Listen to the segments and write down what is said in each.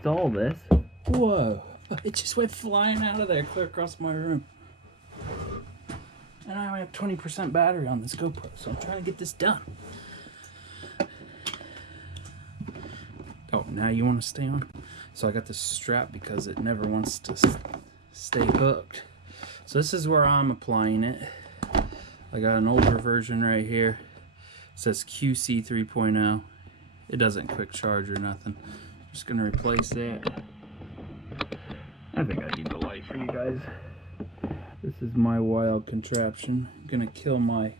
install this. Whoa, it just went flying out of there clear across my room. And I only have 20% battery on this GoPro, so I'm trying to get this done. Oh, now you want to stay on? So I got this strap because it never wants to stay hooked. So this is where I'm applying it. I got an older version right here. It says QC 3.0. It doesn't quick charge or nothing. Just gonna replace that. I think I need the light for you guys. This is my wild contraption. I'm gonna kill my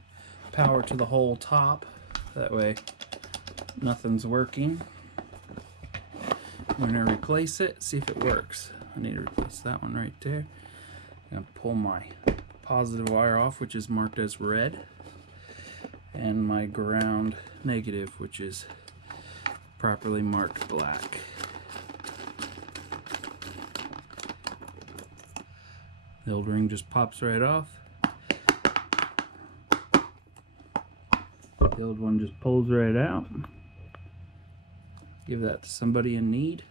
power to the whole top. That way nothing's working. I'm gonna replace it, see if it works. I need to replace that one right there. I'm gonna pull my positive wire off, which is marked as red, and my ground negative, which is properly marked black. The old ring just pops right off. The old one just pulls right out. Give that to somebody in need.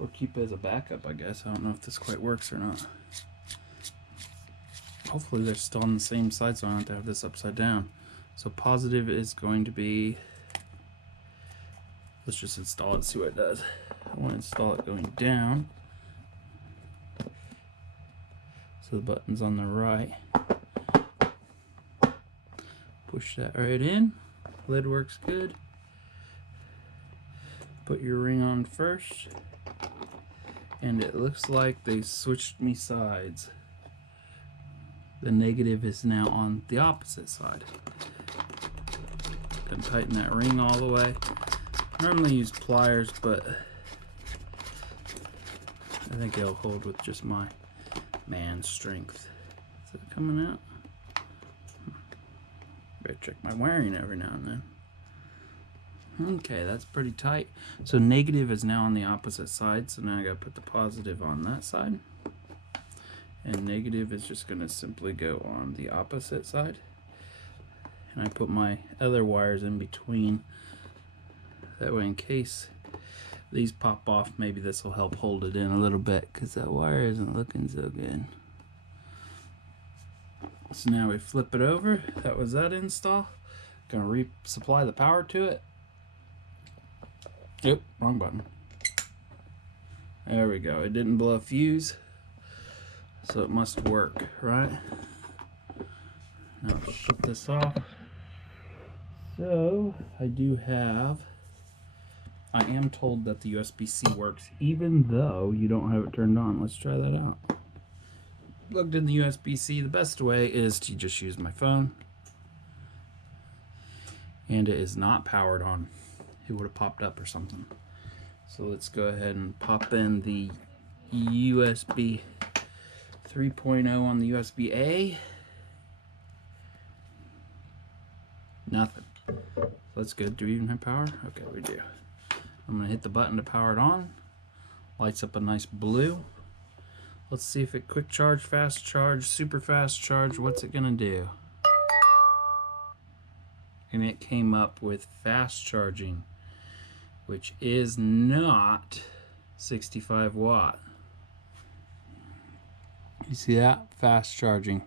Or keep it as a backup, I guess. I don't know if this quite works or not. Hopefully they're still on the same side so I don't have to have this upside down. So positive is going to be... Let's just install it, see what it does. I want to install it going down. So the button's on the right. Push that right in. Lid works good. Put your ring on first. And it looks like they switched me sides. The negative is now on the opposite side. Gonna tighten that ring all the way. I normally use pliers, but I think it'll hold with just my man strength. Is it coming out? Better check my wiring every now and then. Okay, that's pretty tight. So negative is now on the opposite side, so now I gotta put the positive on that side. And negative is just gonna simply go on the opposite side. And I put my other wires in between. That way, in case these pop off, maybe this will help hold it in a little bit, because that wire isn't looking so good. So now we flip it over. That was that install. Gonna resupply the power to it. Yep, wrong button. There we go. It didn't blow a fuse, so it must work, right? Now shut this off. So I am told that the USB-C works even though you don't have it turned on. Let's try that out. Plugged in the USB-C. The best way is to just use my phone. And it is not powered on. It would have popped up or something. So let's go ahead and pop in the USB 3.0 on the USB-A. Nothing. That's good. Do we even have power? Okay, we do. I'm gonna hit the button to power it on. Lights up a nice blue. Let's see if it quick charge, fast charge, super fast charge. What's it gonna do? And it came up with fast charging, which is not 65 watt. You see that? Fast charging.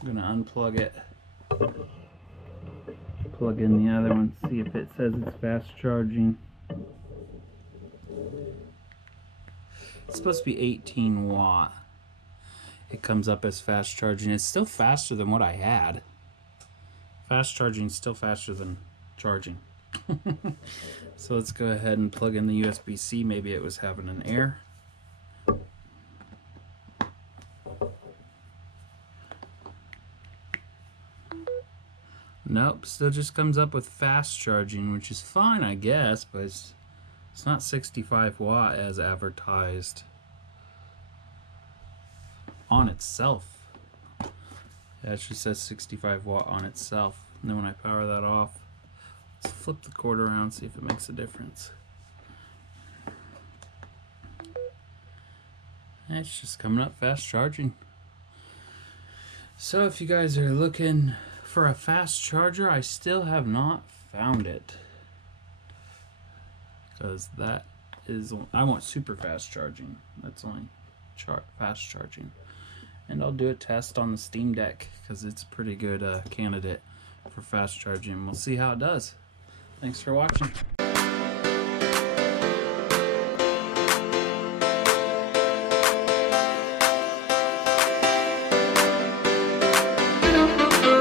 I'm gonna unplug it. Plug in the other one, see if it says it's fast charging. It's supposed to be 18 watt. It comes up as fast charging. It's still faster than what I had. Fast charging is still faster than charging. So let's go ahead and plug in the USB-C. Maybe it was having an error. Nope, still just comes up with fast charging, which is fine, I guess, but it's not 65 watt as advertised on itself. Yeah, it just says 65 watt on itself. And then when I power that off, let's flip the cord around, see if it makes a difference. And it's just coming up fast charging. So if you guys are looking for a fast charger, I still have not found it, because that is, I want super fast charging. That's only fast charging. And I'll do a test on the Steam Deck because it's a pretty good candidate for fast charging. We'll see how it does. Thanks for watching.